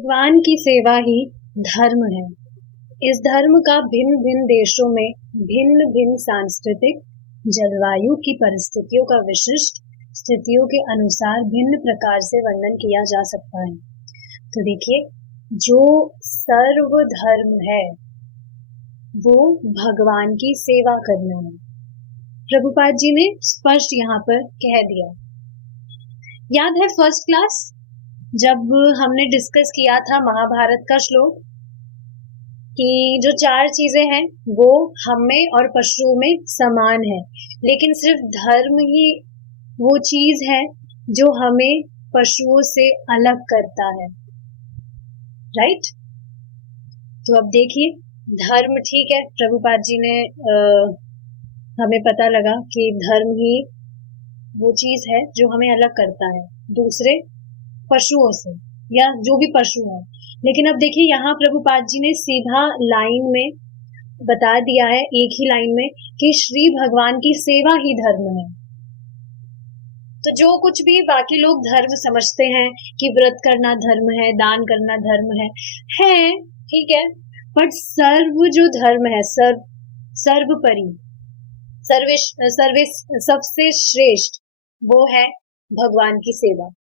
भगवान की सेवा ही धर्म है। इस धर्म का भिन्न भिन्न देशों में भिन्न भिन्न सांस्कृतिक जलवायु की परिस्थितियों का विशिष्ट स्थितियों के अनुसार भिन्न प्रकार से वर्णन किया जा सकता है। तो देखिए, जो सर्वधर्म है वो भगवान की सेवा करना है। प्रभुपाद जी ने स्पष्ट यहाँ पर कह दिया। याद है फर्स्ट क्लास जब हमने डिस्कस किया था महाभारत का श्लोक कि जो चार चीजें हैं वो हम में और पशुओं में समान है, लेकिन सिर्फ धर्म ही वो चीज है जो हमें पशुओं से अलग करता है। राइट? तो अब देखिए, धर्म ठीक है, प्रभुपाद जी ने हमें पता लगा कि धर्म ही वो चीज है जो हमें अलग करता है दूसरे पशुओं से या जो भी पशु है। लेकिन अब देखिए, यहाँ प्रभुपाद जी ने सीधा लाइन में बता दिया है, एक ही लाइन में, कि श्री भगवान की सेवा ही धर्म है। तो जो कुछ भी बाकी लोग धर्म समझते हैं कि व्रत करना धर्म है, दान करना धर्म है ठीक है, बट सर्व जो धर्म है, सर्वपरि, सबसे श्रेष्ठ वो है भगवान की सेवा।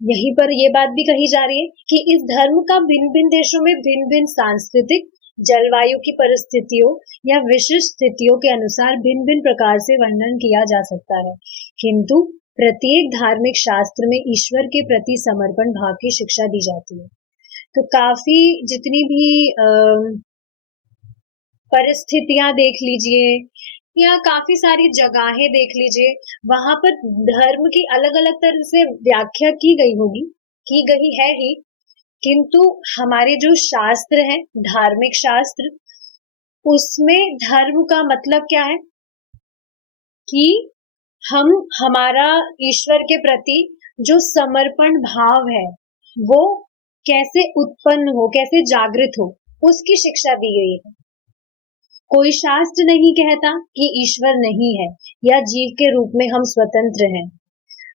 यहीं पर ये बात भी कही जा रही है कि इस धर्म का भिन्न भिन्न देशों में भिन्न भिन्न सांस्कृतिक जलवायु की परिस्थितियों या विशिष्ट स्थितियों के अनुसार भिन्न भिन्न प्रकार से वर्णन किया जा सकता है, किंतु प्रत्येक धार्मिक शास्त्र में ईश्वर के प्रति समर्पण भाव की शिक्षा दी जाती है। तो काफी जितनी भी परिस्थितियां देख लीजिए या काफी सारी जगहें देख लीजिए, वहां पर धर्म की अलग अलग तरह से व्याख्या की गई है ही, किंतु हमारे जो शास्त्र हैं, धार्मिक शास्त्र, उसमें धर्म का मतलब क्या है कि हम हमारा ईश्वर के प्रति जो समर्पण भाव है वो कैसे उत्पन्न हो, कैसे जागृत हो, उसकी शिक्षा दी गई है। कोई शास्त्र नहीं कहता कि ईश्वर नहीं है या जीव के रूप में हम स्वतंत्र हैं,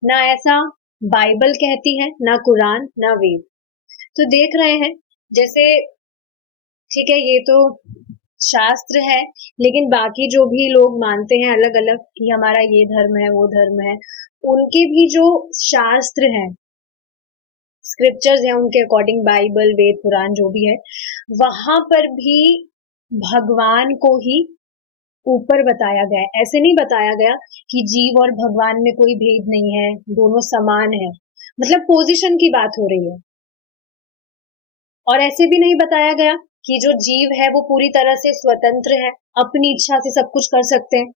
ना ऐसा बाइबल कहती है, ना कुरान, ना वेद। तो देख रहे हैं, जैसे ठीक है, ये तो शास्त्र है, लेकिन बाकी जो भी लोग मानते हैं अलग अलग कि हमारा ये धर्म है, वो धर्म है, उनके भी जो शास्त्र हैं, स्क्रिप्चर्स हैं, उनके अकॉर्डिंग बाइबल, वेद, कुरान जो भी है, वहां पर भी भगवान को ही ऊपर बताया गया है। ऐसे नहीं बताया गया कि जीव और भगवान में कोई भेद नहीं है, दोनों समान है, मतलब पोजीशन की बात हो रही है। और ऐसे भी नहीं बताया गया कि जो जीव है वो पूरी तरह से स्वतंत्र है, अपनी इच्छा से सब कुछ कर सकते हैं।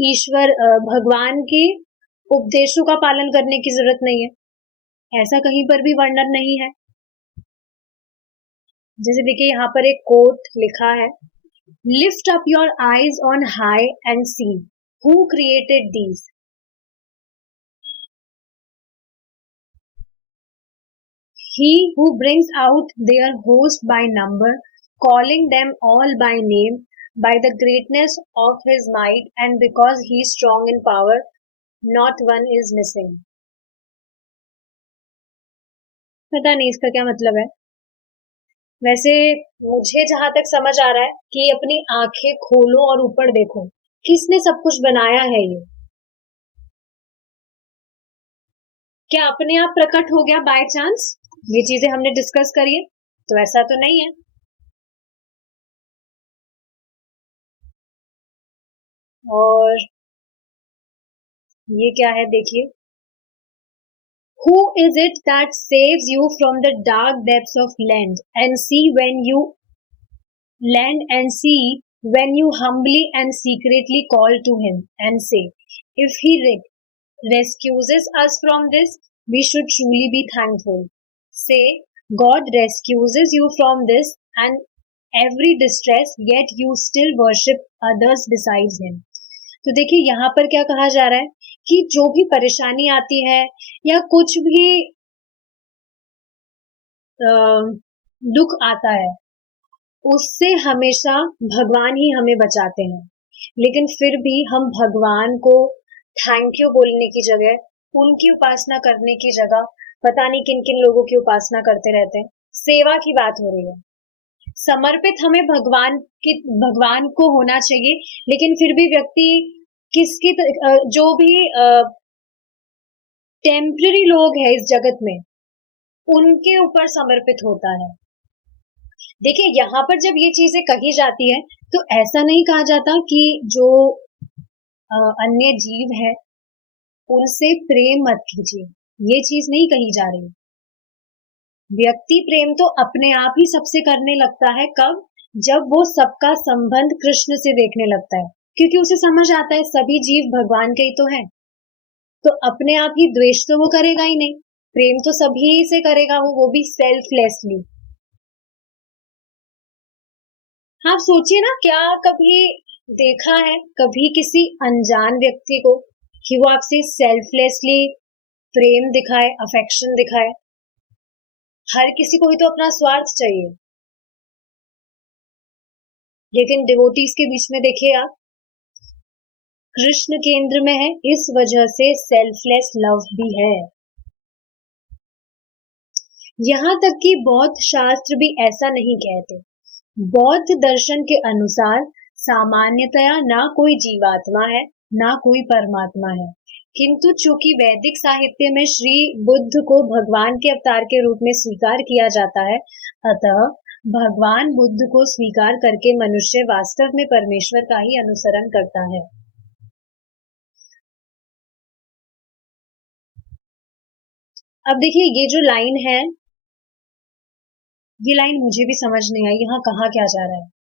ईश्वर भगवान के उपदेशों का पालन करने की जरूरत नहीं है, ऐसा कहीं पर भी वर्णन नहीं है। जैसे देखिए, यहाँ पर एक कोट लिखा है, lift up your eyes on high and see who created these. He who brings out their host by number, calling them all by name, by the greatness of his might, and because he is strong in power, not one is missing. पता नहीं इसका क्या मतलब है। वैसे मुझे जहां तक समझ आ रहा है कि अपनी आंखें खोलो और ऊपर देखो, किसने सब कुछ बनाया है ये? क्या अपने आप प्रकट हो गया बाय चांस? ये चीजें हमने डिस्कस करी है, तो ऐसा तो नहीं है। और ये क्या है, देखिए, Who is it that saves you from the dark depths of land and see when you humbly and secretly call to him and say, if he rescues us from this, we should truly be thankful. Say, God rescues you from this and every distress, yet you still worship others besides him. तो देखिए, यहाँ पर क्या कहा जा रहा है कि जो भी परेशानी आती है या कुछ भी दुख आता है, उससे हमेशा भगवान ही हमें बचाते हैं, लेकिन फिर भी हम भगवान को थैंक यू बोलने की जगह उनकी उपासना करने की जगह पता नहीं किन किन लोगों की उपासना करते रहते हैं। सेवा की बात हो रही है, समर्पित हमें भगवान को होना चाहिए, लेकिन फिर भी व्यक्ति जो भी टेम्पररी लोग हैं इस जगत में, उनके ऊपर समर्पित होता है। देखिए यहाँ पर जब ये चीजें कही जाती है तो ऐसा नहीं कहा जाता कि जो अन्य जीव है उनसे प्रेम मत कीजिए, ये चीज नहीं कही जा रही। व्यक्ति प्रेम तो अपने आप ही सबसे करने लगता है, कब? जब वो सबका संबंध कृष्ण से देखने लगता है, क्योंकि उसे समझ आता है सभी जीव भगवान के ही तो हैं। तो अपने आप ही द्वेष तो वो करेगा ही नहीं, प्रेम तो सभी से करेगा, वो भी सेल्फलेसली। आप सोचिए ना, क्या कभी देखा है कभी किसी अनजान व्यक्ति को कि वो आपसे सेल्फलेसली प्रेम दिखाए, अफेक्शन दिखाए? हर किसी को ही तो अपना स्वार्थ चाहिए, लेकिन डिवोटीज के बीच में देखिए आप, कृष्ण केंद्र में है, इस वजह से सेल्फलेस लव भी है। यहाँ तक कि बौद्ध शास्त्र भी ऐसा नहीं कहते। बौद्ध दर्शन के अनुसार सामान्यतया ना कोई जीवात्मा है, ना कोई परमात्मा है, किंतु चूंकि वैदिक साहित्य में श्री बुद्ध को भगवान के अवतार के रूप में स्वीकार किया जाता है, अतः भगवान बुद्ध को स्वीकार करके मनुष्य वास्तव में परमेश्वर का ही अनुसरण करता है। अब देखिए ये जो लाइन है, ये लाइन मुझे भी समझ नहीं आई, यहाँ कहा क्या जा रहा है।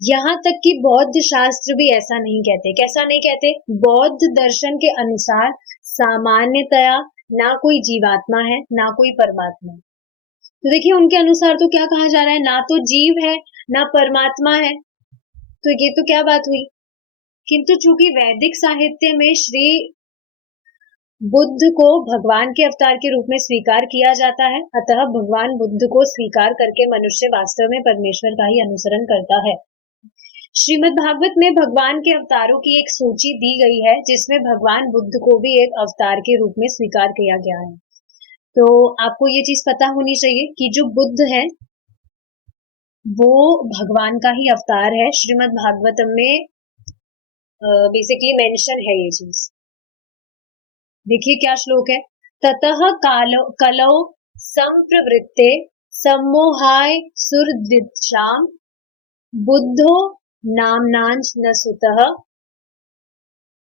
यहाँ तक कि बौद्ध शास्त्र भी ऐसा नहीं कहते। कैसा नहीं कहते? बौद्ध दर्शन के अनुसार सामान्यतया ना कोई जीवात्मा है, ना कोई परमात्मा। तो देखिए उनके अनुसार तो क्या कहा जा रहा है, ना तो जीव है ना परमात्मा है, तो ये तो क्या बात हुई। किंतु चूंकि वैदिक साहित्य में श्री बुद्ध को भगवान के अवतार के रूप में स्वीकार किया जाता है, अतः भगवान बुद्ध को स्वीकार करके मनुष्य वास्तव में परमेश्वर का ही अनुसरण करता है। श्रीमद् भागवत में भगवान के अवतारों की एक सूची दी गई है, जिसमें भगवान बुद्ध को भी एक अवतार के रूप में स्वीकार किया गया है। तो आपको ये चीज पता होनी चाहिए कि जो बुद्ध है वो भगवान का ही अवतार है। श्रीमद् भागवतम में बेसिकली मेंशन है ये चीज। देखिए क्या श्लोक है, ततः कलौ संप्रवृत्ते सम्मोहाय सुरदिशाम बुद्धो नामनांच न सुतः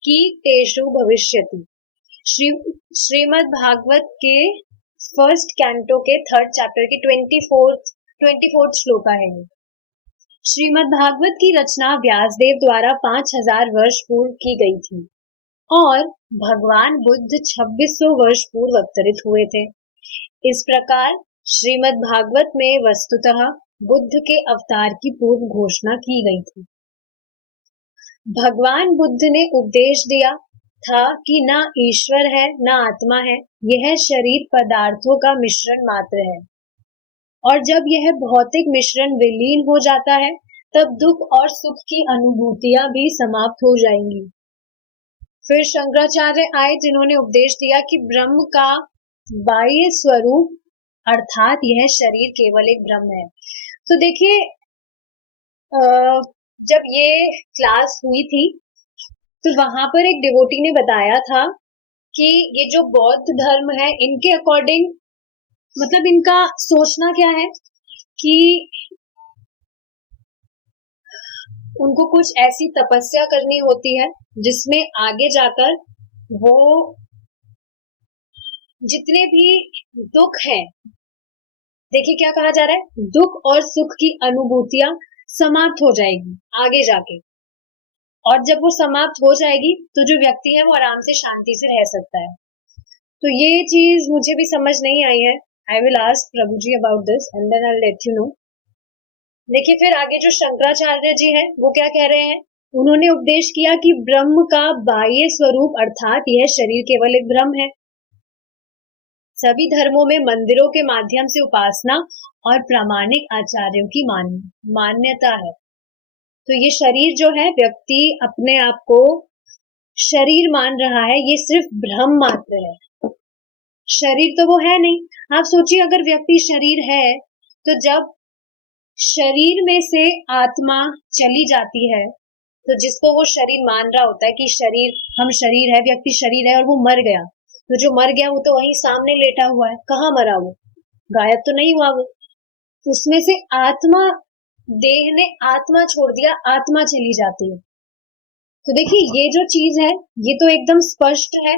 की तेषु भविष्यति। श्रीमद् भागवत के फर्स्ट कैंटो के थर्ड चैप्टर के 24th श्लोका है ये। श्रीमद् भागवत की रचना व्यासदेव द्वारा 5000 वर्ष पूर्व की गई थी और भगवान बुद्ध 2600 वर्ष पूर्व अवतरित हुए थे। इस प्रकार श्रीमद् भागवत में वस्तुतः बुद्ध के अवतार की पूर्व घोषणा की गई थी। भगवान बुद्ध ने उपदेश दिया था कि ना ईश्वर है ना आत्मा है, यह शरीर पदार्थों का मिश्रण मात्र है, और जब यह भौतिक मिश्रण विलीन हो जाता है तब दुख और सुख की अनुभूतियां भी समाप्त हो जाएंगी। फिर शंकराचार्य आए, जिन्होंने उपदेश दिया कि ब्रह्म का बाह्य स्वरूप अर्थात यह शरीर केवल एक ब्रह्म है। तो देखिए जब ये क्लास हुई थी तो वहां पर एक डिवोटी ने बताया था कि ये जो बौद्ध धर्म है, इनके अकॉर्डिंग मतलब इनका सोचना क्या है कि उनको कुछ ऐसी तपस्या करनी होती है जिसमें आगे जाकर वो जितने भी दुख हैं, देखिए क्या कहा जा रहा है, दुख और सुख की अनुभूतियां समाप्त हो जाएगी आगे जाके, और जब वो समाप्त हो जाएगी तो जो व्यक्ति है वो आराम से शांति से रह सकता है। तो ये चीज मुझे भी समझ नहीं आई है। I will ask Prabhu ji about this and then I will let you know. देखिए फिर आगे जो शंकराचार्य जी है वो क्या कह रहे हैं, उन्होंने उपदेश किया कि ब्रह्म का बाह्य स्वरूप अर्थात यह शरीर केवल एक ब्रह्म है। सभी धर्मों में मंदिरों के माध्यम से उपासना और प्रामाणिक आचार्यों की मान्यता है। तो ये शरीर जो है, व्यक्ति अपने आप को शरीर मान रहा है, ये सिर्फ भ्रम मात्र है। शरीर तो वो है नहीं। आप सोचिए, अगर व्यक्ति शरीर है तो जब शरीर में से आत्मा चली जाती है, तो जिसको वो शरीर मान रहा होता है कि शरीर, हम शरीर है, व्यक्ति शरीर है, और वो मर गया, तो जो मर गया वो तो वहीं सामने लेटा हुआ है, कहाँ मरा वो, गायब तो नहीं हुआ वो। उसमें से आत्मा, देह ने आत्मा छोड़ दिया, आत्मा चली जाती है। तो देखिए, ये जो चीज है ये तो एकदम स्पष्ट है,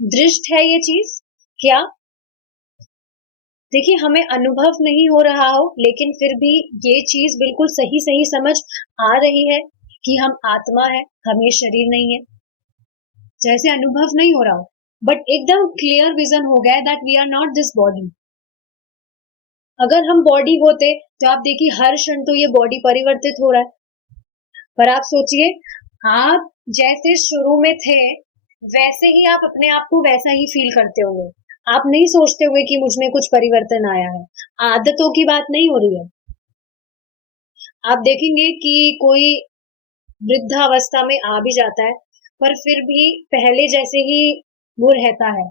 दृष्ट है ये चीज। क्या देखिए, हमें अनुभव नहीं हो रहा हो, लेकिन फिर भी ये चीज बिल्कुल सही सही समझ आ रही है कि हम आत्मा है, हम ये शरीर नहीं है। जैसे अनुभव नहीं हो रहा हो, बट एकदम क्लियर विजन हो गया that we are not this body. अगर हम बॉडी होते तो आप देखिए, हर क्षण तो ये बॉडी परिवर्तित हो रहा है। पर आप सोचिए, आप जैसे शुरू में थे वैसे ही आप अपने आप को वैसा ही फील करते होंगे। आप नहीं सोचते हुए कि मुझ में कुछ परिवर्तन आया है। आदतों की बात नहीं हो रही है। आप देखेंगे कि कोई वृद्धावस्था में आ भी जाता है, पर फिर भी पहले जैसे ही वो रहता है,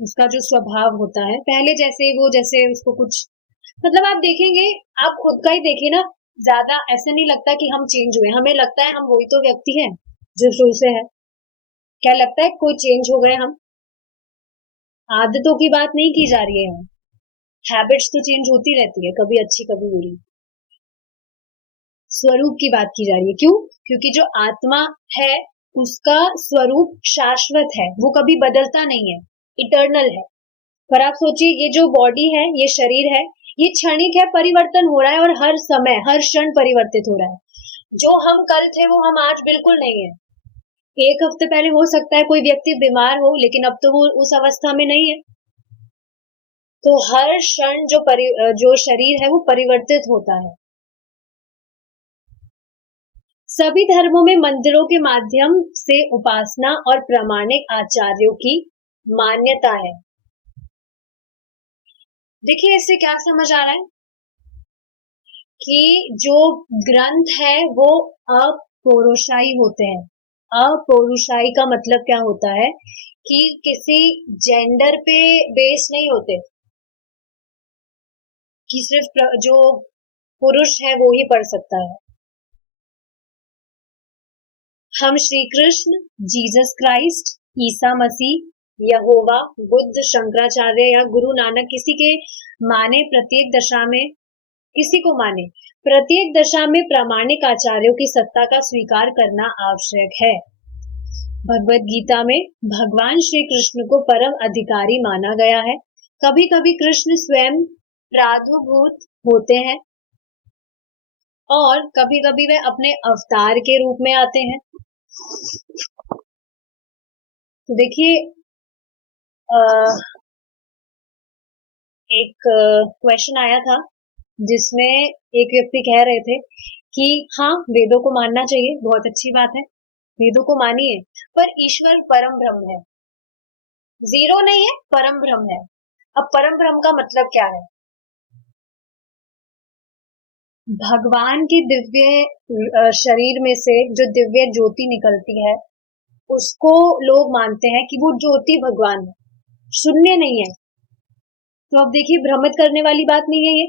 उसका जो स्वभाव होता है पहले जैसे वो, जैसे उसको कुछ, मतलब आप देखेंगे, आप खुद का ही देखिए ना, ज्यादा ऐसे नहीं लगता कि हम चेंज हुए। हमें लगता है हम वही तो व्यक्ति हैं जो शुरू से है। क्या लगता है कोई चेंज हो गए हम? आदतों की बात नहीं की जा रही है, हैबिट्स तो चेंज होती रहती है, कभी अच्छी कभी बुरी। स्वरूप की बात की जा रही है। क्यों? क्योंकि जो आत्मा है उसका स्वरूप शाश्वत है, वो कभी बदलता नहीं है, इटर्नल है। पर आप सोचिए, ये जो बॉडी है, ये शरीर है, ये क्षणिक है, परिवर्तन हो रहा है, और हर समय हर क्षण परिवर्तित हो रहा है। जो हम कल थे वो हम आज बिल्कुल नहीं है। एक हफ्ते पहले हो सकता है कोई व्यक्ति बीमार हो, लेकिन अब तो वो उस अवस्था में नहीं है। तो हर क्षण जो शरीर है वो परिवर्तित होता है। सभी धर्मों में मंदिरों के माध्यम से उपासना और प्रामाणिक आचार्यों की मान्यता है। देखिए, इससे क्या समझ आ रहा है कि जो ग्रंथ है वो अपौरुषाई होते हैं। अपौरुषाई का मतलब क्या होता है कि किसी जेंडर पे बेस नहीं होते, कि सिर्फ जो पुरुष है वो ही पढ़ सकता है। हम श्री कृष्ण, जीसस क्राइस्ट, ईसा मसीह, यहोवा, बुद्ध, शंकराचार्य या गुरु नानक, किसी के माने, प्रत्येक दशा में किसी को माने, प्रत्येक दशा में प्रामाणिक आचार्यों की सत्ता का स्वीकार करना आवश्यक है। भगवत गीता में भगवान श्री कृष्ण को परम अधिकारी माना गया है। कभी कभी कृष्ण स्वयं प्रादुर्भूत होते हैं और कभी कभी वे अपने अवतार के रूप में आते हैं। तो देखिए, एक क्वेश्चन आया था जिसमें एक व्यक्ति कह रहे थे कि हाँ, वेदों को मानना चाहिए, बहुत अच्छी बात है, वेदों को मानिए, पर ईश्वर परम ब्रह्म है, जीरो नहीं है, परम ब्रह्म है। अब परम ब्रह्म का मतलब क्या है? भगवान के दिव्य शरीर में से जो दिव्य ज्योति निकलती है, उसको लोग मानते हैं कि वो ज्योति भगवान है, शून्य नहीं है। तो अब देखिए, भ्रमित करने वाली बात नहीं है ये।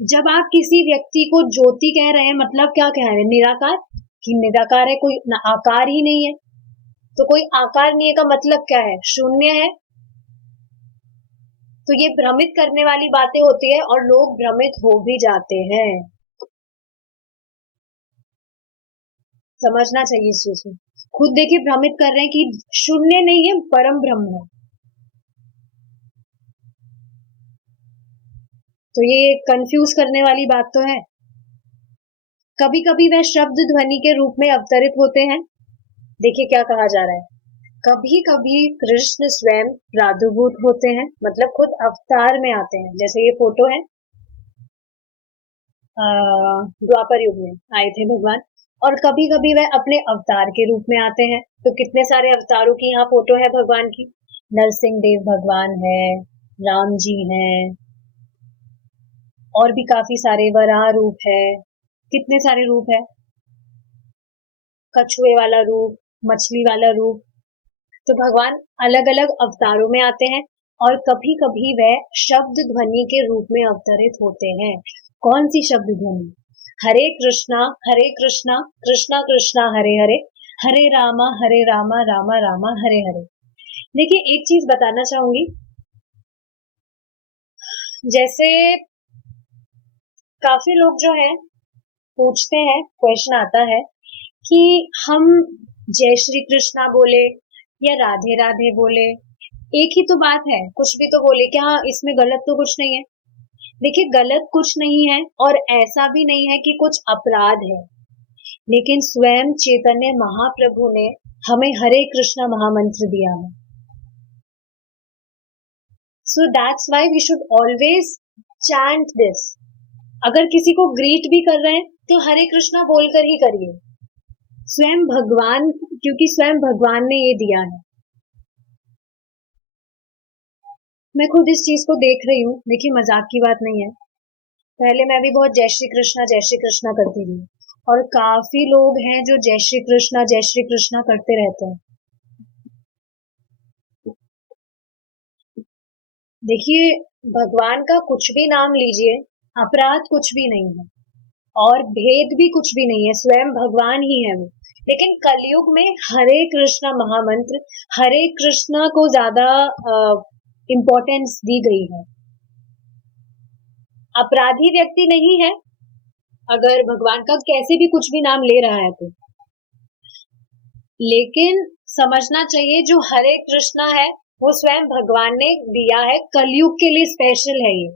जब आप किसी व्यक्ति को ज्योति कह रहे हैं, मतलब क्या कह रहे हैं? निराकार, कि निराकार है, कोई आकार ही नहीं है। तो कोई आकार नहीं है का मतलब क्या है? शून्य है। तो ये भ्रमित करने वाली बातें होती है और लोग भ्रमित हो भी जाते हैं। समझना चाहिए इस चीज में। खुद देखिए, भ्रमित कर रहे हैं कि शून्य नहीं है, परम ब्रह्म है। तो ये कंफ्यूज करने वाली बात तो है। कभी कभी वह शब्द ध्वनि के रूप में अवतरित होते हैं। देखिए क्या कहा जा रहा है, कभी कभी कृष्ण स्वयं प्रादुर्भूत होते हैं, मतलब खुद अवतार में आते हैं। जैसे ये फोटो है, द्वापर युग में आए थे भगवान, और कभी कभी वह अपने अवतार के रूप में आते हैं। तो कितने सारे अवतारों की यहाँ फोटो है भगवान की। नरसिंह देव भगवान है, राम जी हैं, और भी काफी सारे, वराह रूप है, कितने सारे रूप है, कछुए वाला रूप, मछली वाला रूप। तो भगवान अलग अलग अवतारों में आते हैं और कभी कभी वह शब्द ध्वनि के रूप में अवतरित होते हैं। कौन सी शब्द ध्वनि? हरे कृष्णा कृष्णा कृष्णा हरे हरे, हरे रामा रामा रामा हरे हरे। देखिए, एक चीज बताना चाहूंगी, जैसे काफी लोग जो हैं पूछते हैं, क्वेश्चन आता है कि हम जय श्री कृष्णा बोले या राधे राधे बोले, एक ही तो बात है, कुछ भी तो बोले, क्या इसमें गलत तो कुछ नहीं है? देखिए, गलत कुछ नहीं है और ऐसा भी नहीं है कि कुछ अपराध है, लेकिन स्वयं चैतन्य महाप्रभु ने हमें हरे कृष्णा महामंत्र दिया है। So that's why we should always chant this. अगर किसी को ग्रीट भी कर रहे हैं तो हरे कृष्णा बोलकर ही करिए, स्वयं भगवान, क्योंकि स्वयं भगवान ने ये दिया है। मैं खुद इस चीज को देख रही हूँ, देखिए मजाक की बात नहीं है, पहले मैं भी बहुत जय श्री कृष्णा करती थी और काफी लोग हैं जो जय श्री कृष्णा करते रहते हैं। देखिए, भगवान का कुछ भी नाम लीजिए, अपराध कुछ भी नहीं है और भेद भी कुछ भी नहीं है, स्वयं भगवान ही है वो। लेकिन कलयुग में हरे कृष्णा महामंत्र, हरे कृष्णा को ज्यादा इम्पोर्टेंस दी गई है। अपराधी व्यक्ति नहीं है अगर भगवान का कैसे भी कुछ भी नाम ले रहा है तो, लेकिन समझना चाहिए जो हरे कृष्णा है वो स्वयं भगवान ने दिया है, कलयुग के लिए स्पेशल है ये।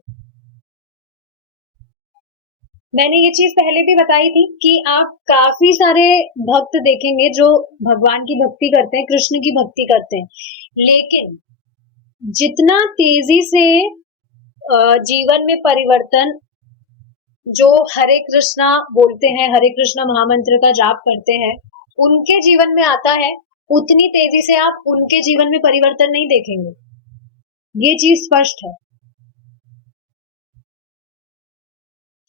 मैंने ये चीज पहले भी बताई थी कि आप काफी सारे भक्त देखेंगे जो भगवान की भक्ति करते हैं, कृष्ण की भक्ति करते हैं, लेकिन जितना तेजी से जीवन में परिवर्तन जो हरे कृष्णा बोलते हैं, हरे कृष्णा महामंत्र का जाप करते हैं, उनके जीवन में आता है, उतनी तेजी से आप उनके जीवन में परिवर्तन नहीं देखेंगे, ये चीज स्पष्ट है।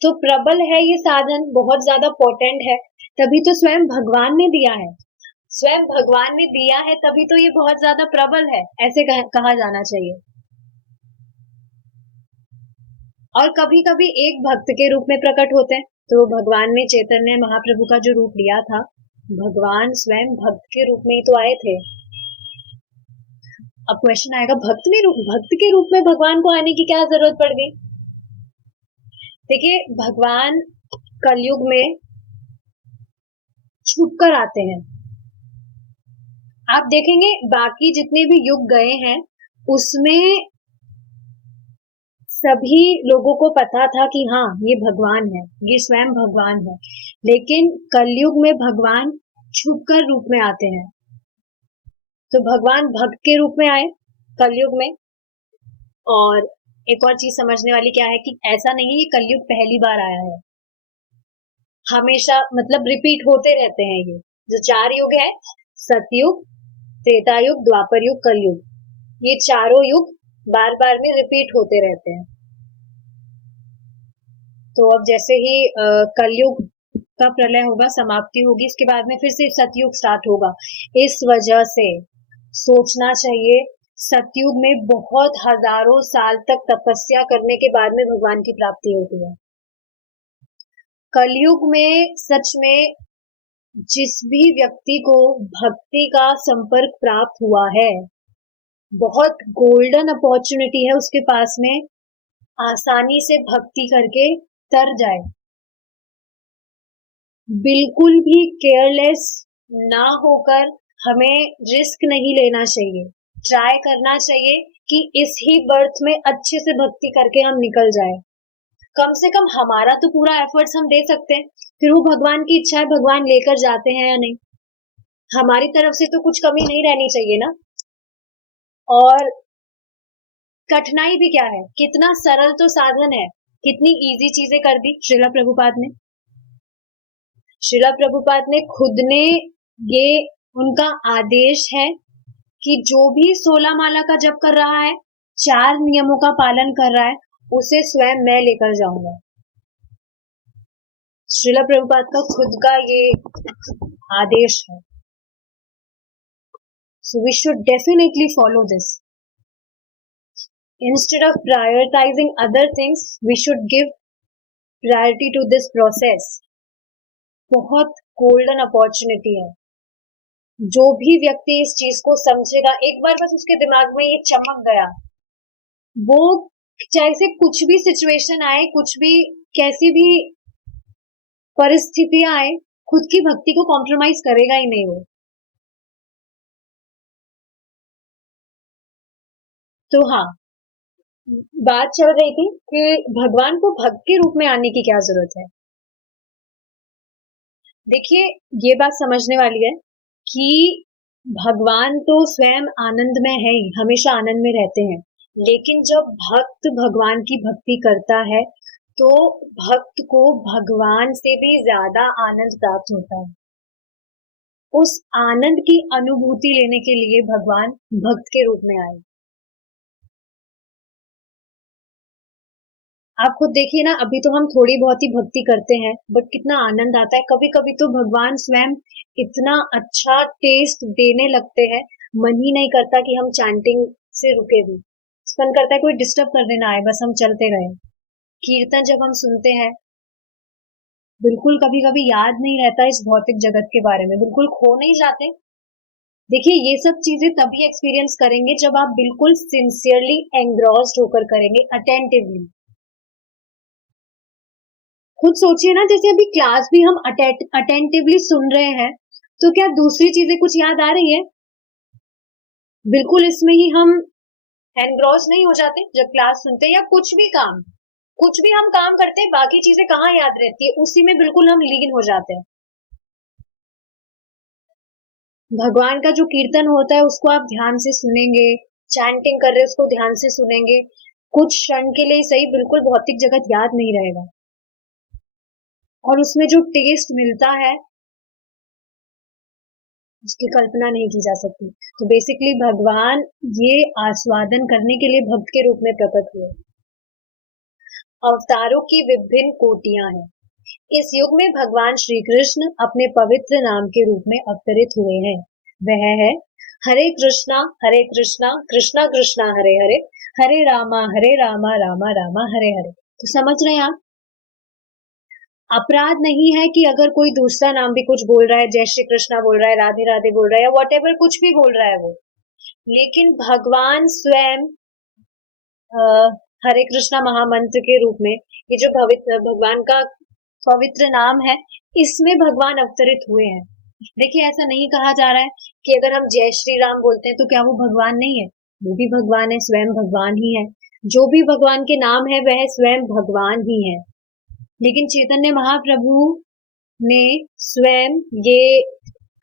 तो प्रबल है ये साधन, बहुत ज्यादा पोटेंट है, तभी तो स्वयं भगवान ने दिया है, स्वयं भगवान ने दिया है तभी तो ये बहुत ज्यादा प्रबल है, ऐसे कहा जाना चाहिए। और कभी कभी एक भक्त के रूप में प्रकट होते हैं, तो भगवान ने चैतन्य महाप्रभु का जो रूप लिया था, भगवान स्वयं भक्त के रूप में ही तो आए थे। अब क्वेश्चन आएगा, भक्त के रूप में भगवान को आने की क्या जरूरत पड़ गई? देखिए, भगवान कलयुग में छुप कर आते हैं। आप देखेंगे बाकी जितने भी युग गए हैं उसमें सभी लोगों को पता था कि हाँ ये भगवान है, ये स्वयं भगवान है, लेकिन कलयुग में भगवान छुप कर रूप में आते हैं। तो भगवान भक्त के रूप में आए कलयुग में। और एक और चीज समझने वाली क्या है कि ऐसा नहीं ये कलयुग पहली बार आया है, हमेशा मतलब रिपीट होते रहते हैं। ये जो 4 युग है, सतयुग, त्रेता युग, द्वापर युग, कलयुग, ये चारों युग बार बार में रिपीट होते रहते हैं। तो अब जैसे ही कलयुग का प्रलय होगा, समाप्ति होगी, इसके बाद में फिर से सतयुग स्टार्ट होगा। इस वजह से सोचना चाहिए, सतयुग में बहुत हजारों साल तक तपस्या करने के बाद में भगवान की प्राप्ति होती है। कलयुग में सच में जिस भी व्यक्ति को भक्ति का संपर्क प्राप्त हुआ है, बहुत गोल्डन अपॉर्चुनिटी है उसके पास में, आसानी से भक्ति करके तर जाए। बिल्कुल भी केयरलेस ना होकर हमें रिस्क नहीं लेना चाहिए, ट्राई करना चाहिए कि इस ही बर्थ में अच्छे से भक्ति करके हम निकल जाए। कम से कम हमारा तो पूरा एफर्ट्स हम दे सकते हैं, फिर वो भगवान की इच्छा है, भगवान लेकर जाते हैं या नहीं, हमारी तरफ से तो कुछ कमी नहीं रहनी चाहिए ना। और कठिनाई भी क्या है, कितना सरल तो साधन है, कितनी इजी चीजें कर दी श्रीला प्रभुपाद ने। श्रीला प्रभुपाद ने खुद ने, ये उनका आदेश है कि जो भी 16 माला का जप कर रहा है, 4 नियमों का पालन कर रहा है, उसे स्वयं मैं लेकर जाऊंगा। श्रीला प्रभुपाद का खुद का ये आदेश है. So we should definitely follow this. Instead of prioritizing other things, we should give priority to this process. बहुत golden opportunity है. जो भी व्यक्ति इस चीज को समझेगा, एक बार बस उसके दिमाग में ये चमक गया, वो चाहे से कुछ भी सिचुएशन आए, कुछ भी कैसी भी परिस्थितियां आए, खुद की भक्ति को कॉम्प्रोमाइज करेगा ही नहीं वो. तो हाँ, बात चल रही थी कि भगवान को भक्त के रूप में आने की क्या जरूरत है. देखिए, ये बात समझने वाली है कि भगवान तो स्वयं आनंद में है ही, हमेशा आनंद में रहते हैं. लेकिन जब भक्त भगवान की भक्ति करता है तो भक्त को भगवान से भी ज्यादा आनंद प्राप्त होता है. उस आनंद की अनुभूति लेने के लिए भगवान भक्त के रूप में आए. आप खुद देखिए ना, अभी तो हम थोड़ी बहुत ही भक्ति करते हैं, बट कितना आनंद आता है. कभी कभी तो भगवान स्वयं इतना अच्छा टेस्ट देने लगते हैं, मन ही नहीं करता कि हम चैंटिंग से रुके भी. मन करता है कोई डिस्टर्ब करने ना आए, बस हम चलते रहे. कीर्तन जब हम सुनते हैं, बिल्कुल कभी कभी याद नहीं रहता इस भौतिक जगत के बारे में, बिल्कुल खो नहीं जाते. देखिए, ये सब चीजें तभी एक्सपीरियंस करेंगे जब आप बिल्कुल सिंसियरली एंग्रॉस्ड होकर करेंगे, अटेंटिवली. खुद सोचिए ना, जैसे अभी क्लास भी हम अटेंटिवली सुन रहे हैं, तो क्या दूसरी चीजें कुछ याद आ रही है? बिल्कुल इसमें ही हम एनग्रॉस नहीं हो जाते जब क्लास सुनते हैं, या कुछ भी हम काम करते हैं, बाकी चीजें कहाँ याद रहती है, उसी में बिल्कुल हम लीन हो जाते हैं. भगवान का जो कीर्तन होता है उसको आप ध्यान से सुनेंगे, चैंटिंग कर रहे उसको ध्यान से सुनेंगे, कुछ क्षण के लिए सही बिल्कुल भौतिक जगत याद नहीं रहेगा, और उसमें जो टेस्ट मिलता है उसकी कल्पना नहीं की जा सकती. तो बेसिकली भगवान ये आस्वादन करने के लिए भक्त के रूप में प्रकट हुए. अवतारों की विभिन्न कोटियां हैं. इस युग में भगवान श्री कृष्ण अपने पवित्र नाम के रूप में अवतरित हुए हैं. वह है हरे कृष्णा कृष्णा कृष्णा हरे हरे, हरे रामा रामा रामा हरे हरे. तो समझ रहे हैं आप, अपराध नहीं है कि अगर कोई दूसरा नाम भी कुछ बोल रहा है, जय श्री कृष्णा बोल रहा है, राधे राधे बोल रहा है, या वॉट कुछ भी बोल रहा है वो, लेकिन भगवान स्वयं हरे कृष्णा महामंत्र के रूप में, ये जो भगवान का पवित्र नाम है, इसमें भगवान अवतरित हुए हैं. देखिए, ऐसा नहीं कहा जा रहा है कि अगर हम जय श्री राम बोलते हैं तो क्या वो भगवान नहीं है, वो भी भगवान है, स्वयं भगवान ही है. जो भी भगवान के नाम है वह स्वयं भगवान ही है. लेकिन चैतन्य महाप्रभु ने स्वयं ये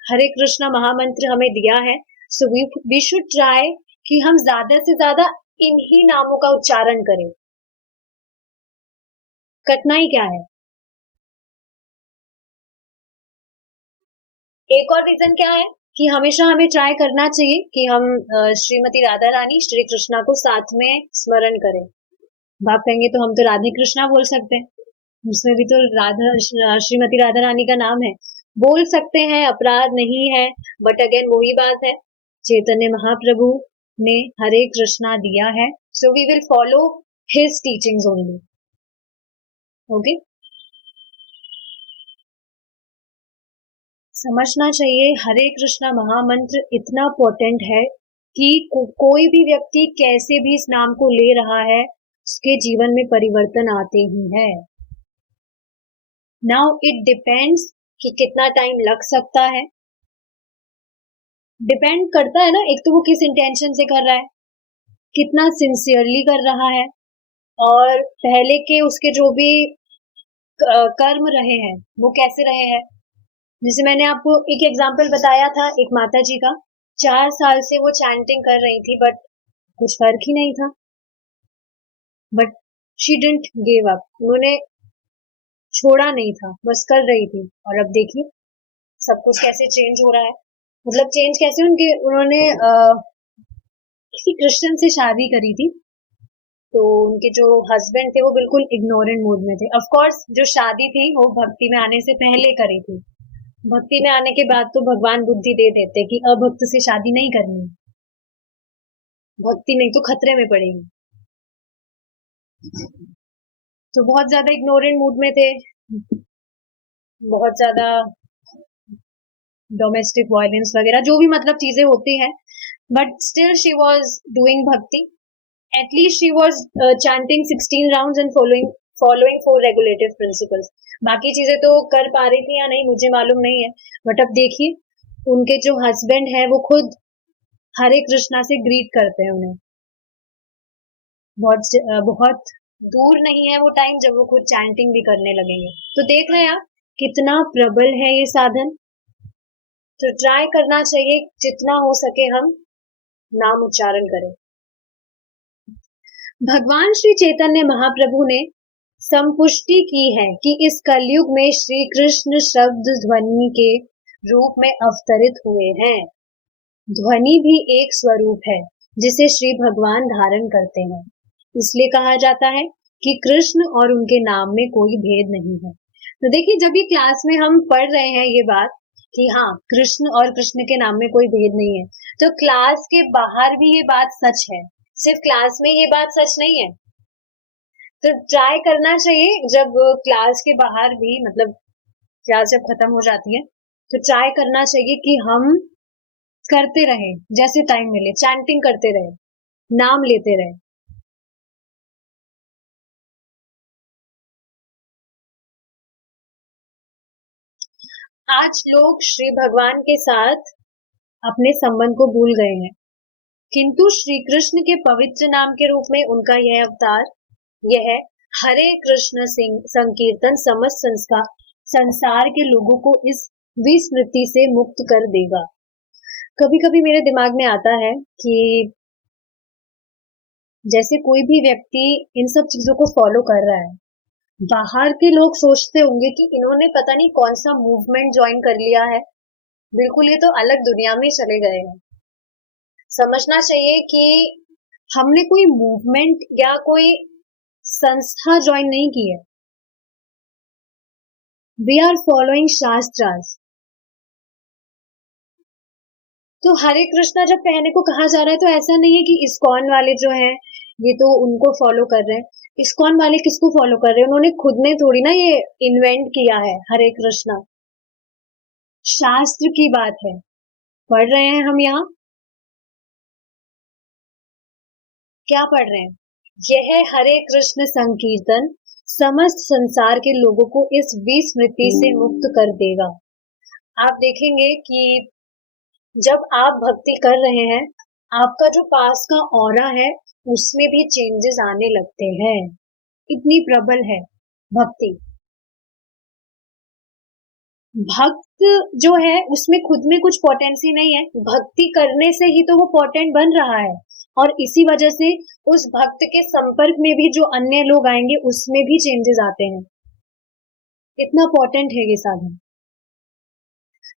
हरे कृष्णा महामंत्र हमें दिया है. सो वी शुड ट्राई कि हम ज्यादा से ज्यादा इन्हीं नामों का उच्चारण करें. कठिनाई क्या है? एक और रीजन क्या है कि हमेशा हमें ट्राई करना चाहिए कि हम श्रीमती राधा रानी श्री कृष्णा को साथ में स्मरण करें. आप कहेंगे तो हम तो राधे कृष्णा बोल सकते हैं, उसमें भी तो श्रीमती राधा रानी का नाम है. बोल सकते हैं, अपराध नहीं है, बट अगेन वही बात है, चैतन्य महाप्रभु ने हरे कृष्णा दिया है, so we will follow his teachings only. Okay, समझना चाहिए हरे कृष्णा महामंत्र इतना पोटेंट है कि कोई भी व्यक्ति कैसे भी इस नाम को ले रहा है, उसके जीवन में परिवर्तन आते ही है. नाउ इट डिपेंड्स कि कितना टाइम लग सकता है. डिपेंड करता है ना, एक तो वो किस इंटेंशन से कर रहा है, कितना सिंसियरली कर रहा है, और पहले के उसके जो भी कर्म रहे हैं वो कैसे रहे हैं. जैसे मैंने आपको एक एग्जांपल बताया था, एक माता जी का, 4 साल से वो चैंटिंग कर रही थी, बट कुछ फर्क ही नहीं था. But she didn't give up, उन्होंने छोड़ा नहीं था, बस कर रही थी. और अब देखिए सब कुछ कैसे चेंज हो रहा है. मतलब चेंज कैसे, उन्होंने किसी क्रिश्चियन से शादी करी थी, तो उनके जो हस्बैंड थे वो बिल्कुल इग्नोरेंट मूड में थे। ऑफ कोर्स जो शादी थी वो भक्ति में आने से पहले करी थी। भक्ति में आने के बाद तो भगवान बुद्धि दे देते कि अभक्त से शादी नहीं करनी, भक्ति नहीं तो खतरे में पड़ेगी। तो बहुत ज्यादा इग्नोरेंट मूड में थे, बहुत ज्यादा डोमेस्टिक वायलेंस वगैरह जो भी मतलब चीजें होती हैं, but still she was doing bhakti. At least she was chanting 16 rounds and following 4 regulative principles. बाकी चीजें तो कर पा रही थी या नहीं मुझे मालूम नहीं है, बट अब देखिए उनके जो हस्बैंड है वो खुद हरे कृष्णा से ग्रीट करते हैं उन्हें। बहुत दूर नहीं है वो टाइम जब वो खुद चैंटिंग भी करने लगेंगे। तो देख रहे हैं आप कितना प्रबल है ये साधन। तो ट्राई करना चाहिए जितना हो सके हम नाम उच्चारण करें। भगवान श्री चैतन्य महाप्रभु ने संपुष्टि की है कि इस कलयुग में श्री कृष्ण शब्द ध्वनि के रूप में अवतरित हुए हैं। ध्वनि भी एक स्वरूप है जिसे श्री भगवान धारण करते हैं। इसलिए कहा जाता है कि कृष्ण और उनके नाम में कोई भेद नहीं है। तो देखिए जब ये क्लास में हम पढ़ रहे हैं ये बात कि हाँ कृष्ण और कृष्ण के नाम में कोई भेद नहीं है, तो क्लास के बाहर भी ये बात सच है, सिर्फ क्लास में ये बात सच नहीं है। तो ट्राई करना चाहिए जब क्लास के बाहर भी, मतलब क्लास जब खत्म हो जाती है तो ट्राई करना चाहिए कि हम करते रहे, जैसे टाइम मिले चैंटिंग करते रहे, नाम लेते रहे। आज लोग श्री भगवान के साथ अपने संबंध को भूल गए हैं, किंतु श्री कृष्ण के पवित्र नाम के रूप में उनका यह अवतार, यह हरे कृष्ण संकीर्तन समस्त संसार के लोगों को इस विस्मृति से मुक्त कर देगा। कभी कभी मेरे दिमाग में आता है कि जैसे कोई भी व्यक्ति इन सब चीजों को फॉलो कर रहा है, बाहर के लोग सोचते होंगे कि इन्होंने पता नहीं कौन सा मूवमेंट ज्वाइन कर लिया है, बिल्कुल ये तो अलग दुनिया में चले गए हैं। समझना चाहिए कि हमने कोई मूवमेंट या कोई संस्था ज्वाइन नहीं की है। We are following shastras. तो हरे कृष्णा जब कहने को कहा जा रहा है तो ऐसा नहीं है कि इस्कॉन वाले जो हैं ये तो उनको फॉलो कर रहे हैं। इस्कॉन वाले किसको फॉलो कर रहे हैं? उन्होंने खुद ने थोड़ी ना ये इन्वेंट किया है हरे कृष्णा, शास्त्र की बात है। पढ़ रहे हैं हम यहाँ, क्या पढ़ रहे हैं? यह हरे कृष्ण संकीर्तन समस्त संसार के लोगों को इस विस्मृति से मुक्त कर देगा। आप देखेंगे कि जब आप भक्ति कर रहे हैं, आपका जो पास का ऑरा है उसमें भी चेंजेस आने लगते हैं। इतनी प्रबल है भक्ति। भक्त जो है उसमें खुद में कुछ पोटेंसी नहीं है, भक्ति करने से ही तो वो पोटेंट बन रहा है, और इसी वजह से उस भक्त के संपर्क में भी जो अन्य लोग आएंगे उसमें भी चेंजेस आते हैं। इतना पोटेंट है ये साधन।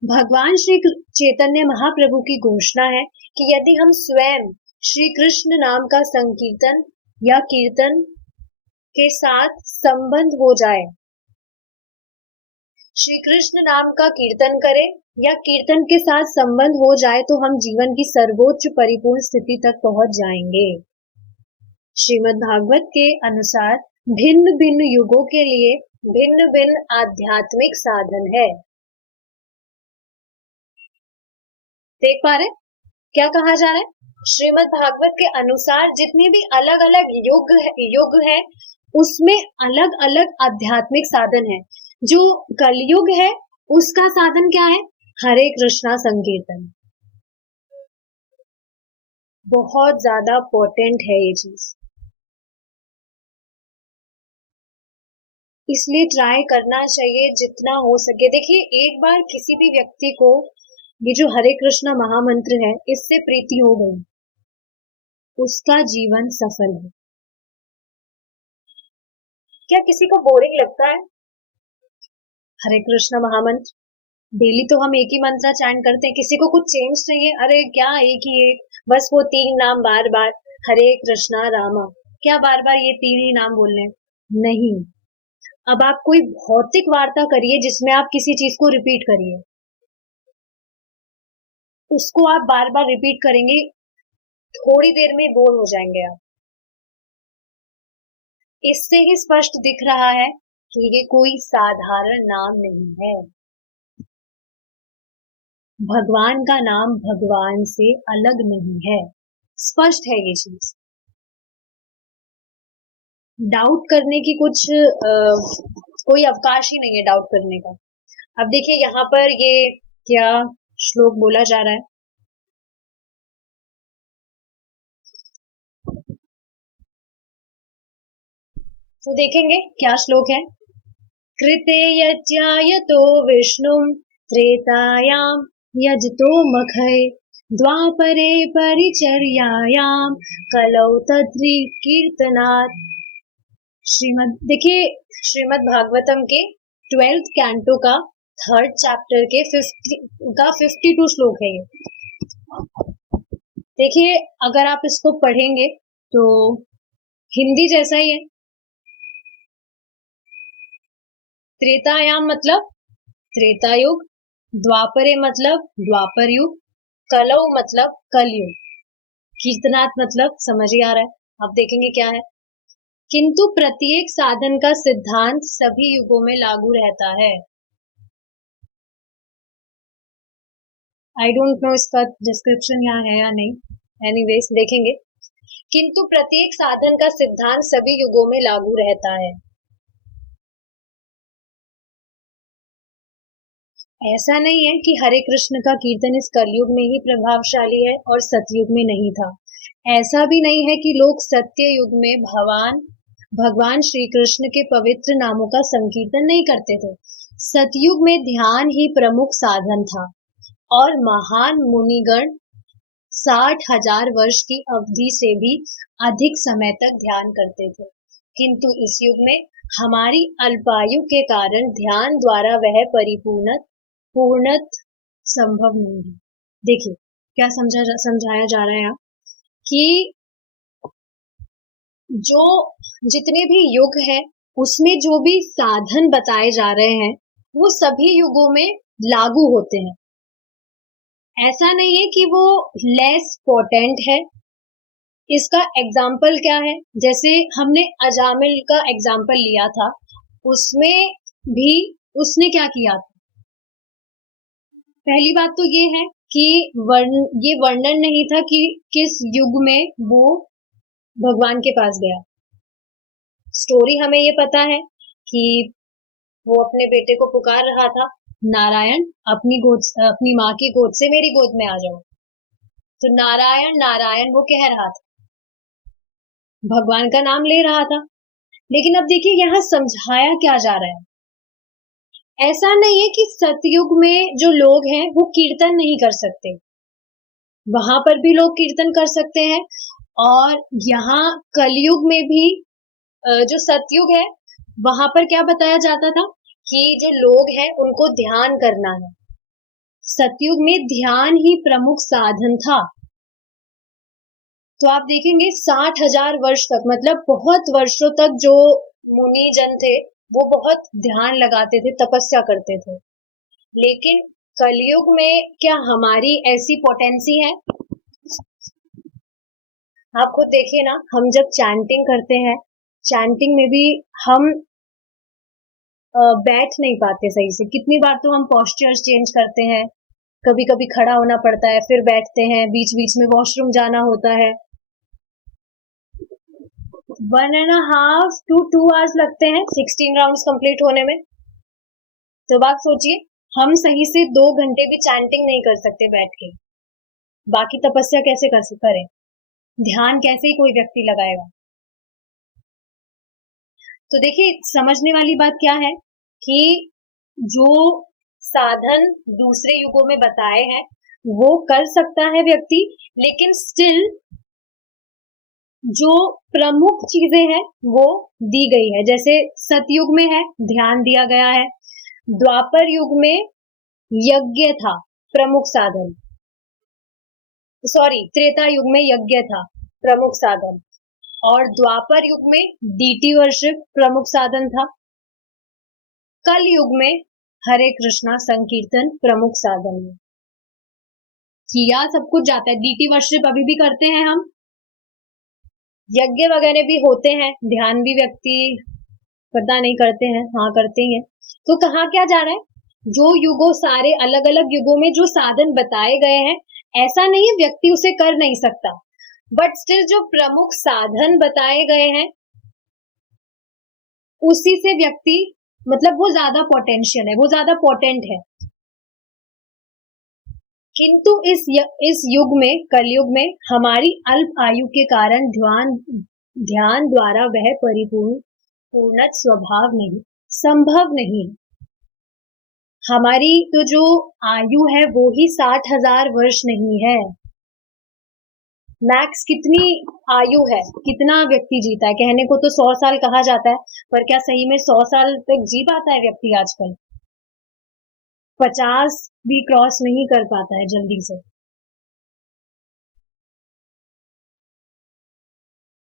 भगवान श्री चैतन्य महाप्रभु की घोषणा है कि यदि हम स्वयं श्री कृष्ण नाम का संकीर्तन या कीर्तन के साथ संबंध हो जाए, श्री कृष्ण नाम का कीर्तन करें या कीर्तन के साथ संबंध हो जाए, तो हम जीवन की सर्वोच्च परिपूर्ण स्थिति तक पहुंच जाएंगे। श्रीमद् भागवत के अनुसार भिन्न भिन्न युगों के लिए भिन्न भिन्न आध्यात्मिक साधन है। देख पा रहे क्या कहा जा रहा है? श्रीमद् भागवत के अनुसार जितने भी अलग अलग युग है उसमें अलग अलग आध्यात्मिक साधन है। जो कलयुग है उसका साधन क्या है? हरे कृष्णा संकीर्तन। बहुत ज्यादा पोटेंट है ये चीज, इसलिए ट्राई करना चाहिए जितना हो सके। देखिए एक बार किसी भी व्यक्ति को ये जो हरे कृष्णा महामंत्र है इससे प्रीति हो गई, उसका जीवन सफल है। क्या किसी को बोरिंग लगता है? हरे कृष्णा महामंत्र डेली तो हम एक ही मंत्र चैंट करते हैं, किसी को कुछ चेंज चाहिए? अरे क्या एक ही एक, बस वो 3 नाम बार बार, हरे कृष्णा रामा, क्या बार बार ये तीन ही नाम बोलने हैं? नहीं। अब आप कोई भौतिक वार्ता करिए जिसमें आप किसी चीज को रिपीट करिए, उसको आप बार बार रिपीट करेंगे, थोड़ी देर में बोर हो जाएंगे आप। इससे ही स्पष्ट दिख रहा है कि ये कोई साधारण नाम नहीं है। भगवान का नाम भगवान से अलग नहीं है, स्पष्ट है ये चीज। डाउट करने की कोई अवकाश ही नहीं है डाउट करने का। अब देखिए यहाँ पर ये क्या श्लोक बोला जा रहा है। तो देखेंगे क्या श्लोक है। कृते यज्ञायतो विष्णुं त्रेतायां यजतो मखै द्वापरे परिचर्यायां कलौ तद्रि कीर्तनात्। देखिए श्रीमद् भागवतम के 12th कैंटो का 3rd चैप्टर के 52 श्लोक है ये। देखिए अगर आप इसको पढ़ेंगे तो हिंदी जैसा ही है। त्रेतायाम मतलब त्रेता युग, द्वापरे मतलब द्वापर युग, कलौ मतलब कलयुग, कीर्तनात् मतलब समझ ही आ रहा है। अब देखेंगे क्या है। किंतु प्रत्येक साधन का सिद्धांत सभी युगों में लागू रहता है। आई डोंट नो इसका डिस्क्रिप्शन यहाँ है या नहीं, एनीवेज देखेंगे। किंतु प्रत्येक साधन का सिद्धांत सभी युगों में लागू रहता है। ऐसा नहीं है कि हरे कृष्ण का कीर्तन इस कलयुग में ही प्रभावशाली है और सतयुग में नहीं था। ऐसा भी नहीं है कि लोग सत्य युग में भगवान श्री कृष्ण के पवित्र नामों का संकीर्तन नहीं करते थे। सतयुग में ध्यान ही प्रमुख साधन था और महान मुनिगण 60,000 वर्ष की अवधि से भी अधिक समय तक ध्यान करते थे। किंतु इस युग में हमारी अल्पायु के कारण ध्यान द्वारा वह पूर्णत संभव नहीं है। देखिए क्या समझाया जा रहा है यहाँ कि जो जितने भी युग है उसमें जो भी साधन बताए जा रहे हैं वो सभी युगों में लागू होते हैं। ऐसा नहीं है कि वो लेस पोटेंट है। इसका एग्जाम्पल क्या है, जैसे हमने अजामिल का एग्जाम्पल लिया था, उसमें भी उसने क्या किया था। पहली बात तो ये है कि ये वर्णन नहीं था कि किस युग में वो भगवान के पास गया। स्टोरी हमें ये पता है कि वो अपने बेटे को पुकार रहा था, नारायण अपनी माँ की गोद से मेरी गोद में आ जाओ। तो नारायण नारायण वो कह रहा था, भगवान का नाम ले रहा था। लेकिन अब देखिए यहाँ समझाया क्या जा रहा है। ऐसा नहीं है कि सतयुग में जो लोग हैं वो कीर्तन नहीं कर सकते, वहां पर भी लोग कीर्तन कर सकते हैं। और यहाँ कलयुग में भी जो सतयुग है वहां पर क्या बताया जाता था कि जो लोग हैं उनको ध्यान करना है। सतयुग में ध्यान ही प्रमुख साधन था। तो आप देखेंगे 60,000 वर्ष तक, मतलब बहुत वर्षों तक जो मुनि जन थे वो बहुत ध्यान लगाते थे, तपस्या करते थे। लेकिन कलयुग में क्या हमारी ऐसी पोटेंसी है? आप खुद देखिए ना, हम जब चैंटिंग करते हैं, चैंटिंग में भी हम बैठ नहीं पाते सही से। कितनी बार तो हम पोस्चर्स चेंज करते हैं, कभी कभी खड़ा होना पड़ता है, फिर बैठते हैं, बीच बीच में वॉशरूम जाना होता है। 1.5 to 2 hours लगते हैं 16 राउंड्स कंप्लीट होने में। तो बात सोचिए, हम सही से 2 घंटे भी चैंटिंग नहीं कर सकते बैठ के, बाकी तपस्या कैसे करें, ध्यान कैसे ही कोई व्यक्ति लगाएगा। तो देखिए समझने वाली बात क्या है कि जो साधन दूसरे युगों में बताए हैं वो कर सकता है व्यक्ति, लेकिन स्टिल जो प्रमुख चीजें हैं वो दी गई है। जैसे सतयुग में है ध्यान दिया गया है, द्वापर युग में यज्ञ था प्रमुख साधन, त्रेता युग में यज्ञ था प्रमुख साधन, और द्वापर युग में डीटी वर्शिप प्रमुख साधन था। कल युग में हरे कृष्णा संकीर्तन प्रमुख साधन है। किया सब कुछ जाता है, डीटी वर्शिप अभी भी करते हैं हम, यज्ञ वगैरह भी होते हैं, ध्यान भी व्यक्ति पता नहीं करते हैं, हाँ करते ही हैं। तो कहा क्या जा रहा है, जो युगों सारे अलग अलग युगों में जो साधन बताए गए हैं, ऐसा नहीं है व्यक्ति उसे कर नहीं सकता, बट स्टिल जो प्रमुख साधन बताए गए हैं उसी से व्यक्ति मतलब वो ज्यादा पोटेंशियल है, वो ज्यादा पोटेंट है। किंतु इस युग में, कलयुग में हमारी अल्प आयु के कारण ध्यान द्वारा वह पूर्ण स्वभाव नहीं, संभव नहीं। हमारी तो जो आयु है वो ही 60,000 वर्ष नहीं है। मैक्स कितनी आयु है, कितना व्यक्ति जीता है? कहने को तो 100 साल कहा जाता है, पर क्या सही में 100 साल तक जी पाता है व्यक्ति आजकल? 50 भी क्रॉस नहीं कर पाता है जल्दी से।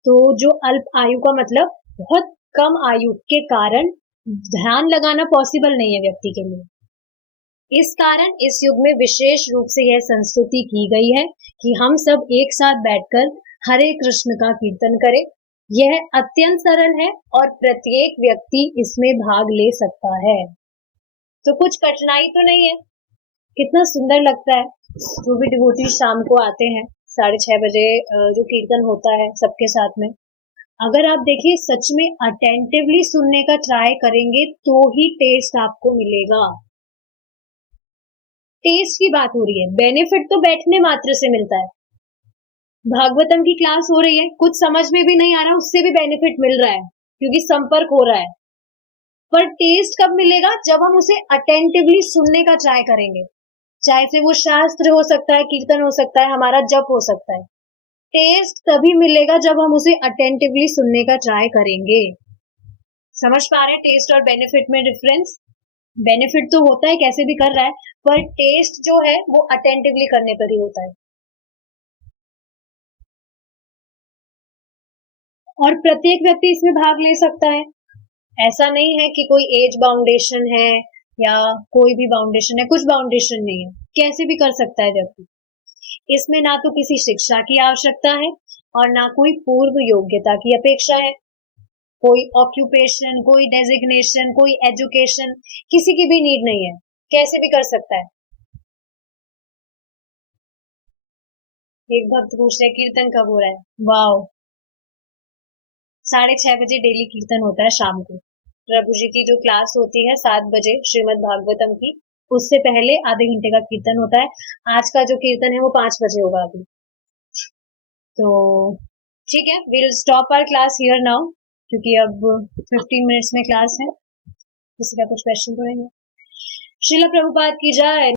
तो जो अल्प आयु का मतलब बहुत कम आयु के कारण ध्यान लगाना पॉसिबल नहीं है व्यक्ति के लिए। इस कारण इस युग में विशेष रूप से यह संस्तुति की गई है कि हम सब एक साथ बैठकर हरे कृष्ण का कीर्तन करें। यह अत्यंत सरल है और प्रत्येक व्यक्ति इसमें भाग ले सकता है, तो कुछ कठिनाई तो नहीं है। कितना सुंदर लगता है, जो भी डिवोटी शाम को आते हैं 6:30 बजे जो कीर्तन होता है सबके साथ में, अगर आप देखिए सच में अटेंटिवली सुनने का ट्राई करेंगे तो ही टेस्ट आपको मिलेगा। टेस्ट की बात हो रही है, बेनिफिट तो बैठने मात्र से मिलता है। भागवतम की क्लास हो रही है, कुछ समझ में भी नहीं आ रहा, उससे भी बेनिफिट मिल रहा है क्योंकि संपर्क हो रहा है। पर टेस्ट कब मिलेगा? जब हम उसे अटेंटिवली सुनने का ट्राई करेंगे, चाहे से वो शास्त्र हो सकता है, कीर्तन हो सकता है, हमारा जप हो सकता है। टेस्ट तभी मिलेगा जब हम उसे अटेंटिवली सुनने का ट्राई करेंगे। समझ पा रहे हैं टेस्ट और बेनिफिट में डिफरेंस? बेनिफिट तो होता है कैसे भी कर रहा है, पर टेस्ट जो है वो अटेंटिवली करने पर ही होता है। और प्रत्येक व्यक्ति इसमें भाग ले सकता है, ऐसा नहीं है कि कोई एज बाउंडेशन है या कोई भी बाउंडेशन है, कुछ बाउंडेशन नहीं है, कैसे भी कर सकता है व्यक्ति। इसमें ना तो किसी शिक्षा की आवश्यकता है और ना कोई पूर्व योग्यता की अपेक्षा है, कोई ऑक्यूपेशन, कोई डेजिग्नेशन, कोई एजुकेशन, किसी की भी नीड नहीं है, कैसे भी कर सकता है। एक भक्त पूछ रहे कीर्तन कब हो रहा है? वाओ, 6:30 बजे डेली कीर्तन होता है शाम को। प्रभु जी की जो क्लास होती है 7 बजे श्रीमद् भागवतम की, उससे पहले आधे घंटे का कीर्तन होता है। आज का जो कीर्तन है वो 5 बजे होगा अभी। तो ठीक है, will stop our class here now, क्योंकि अब 15 मिनट्स में क्लास है। किसी का कुछ क्वेश्चन तो नहीं है? श्रील प्रभुपाद की जय।